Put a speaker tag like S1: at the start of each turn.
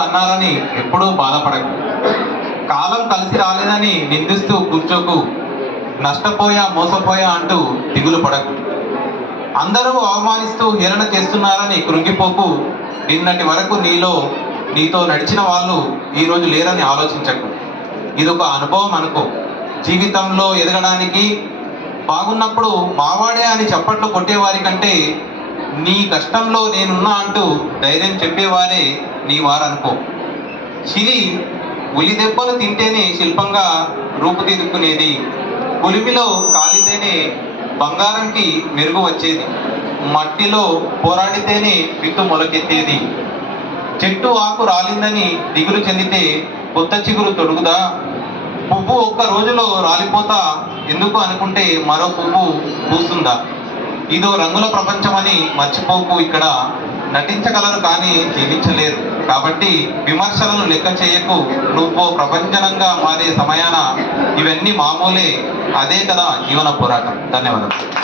S1: అన్నారని ఎప్పుడూ బాధపడకు. కాలం కలిసి రాలేదని నిందిస్తూ కూర్చోకు. నష్టపోయా మోసపోయా అంటూ దిగులు పడకు. అందరూ అవమానిస్తూ హేళన చేస్తున్నారని కృంగిపోకు. నిన్నటి వరకు నీలో నీతో నడిచిన వాళ్ళు ఈరోజు లేరని ఆలోచించకు. ఇదొక అనుభవం అనుకో. జీవితంలో ఎదగడానికి బాగున్నప్పుడు మావాడే అని చప్పట్లు కొట్టేవారి కంటే నీ కష్టంలో నేనున్నా అంటూ ధైర్యం చెప్పేవారే నీ వారనుకో. చిలి ఉలి దెబ్బలు తింటేనే శిల్పంగా రూపుదిద్దుకునేది. పులిమిలో కాలితేనే బంగారంకి మెరుగు వచ్చేది. మట్టిలో పోరాడితేనే విత్తు మొలకెత్తేది. చెట్టు ఆకు రాలిందని దిగులు చెందితే కొత్త చిగురు తొడుగుదా? పువ్వు ఒక్క రోజులో రాలిపోతా ఎందుకు అనుకుంటే మరో పువ్వు పూస్తుందా? ఇదో రంగుల ప్రపంచమని మర్చిపోకు ఇక్కడ. నటించగలరు కానీ జీవించలేరు. కాబట్టి విమర్శలను లెక్క చేయకు. నువ్వు ప్రపంచనంగా మారే సమయాన ఇవన్నీ మామూలే. అదే కదా జీవన పోరాటం. ధన్యవాదాలు.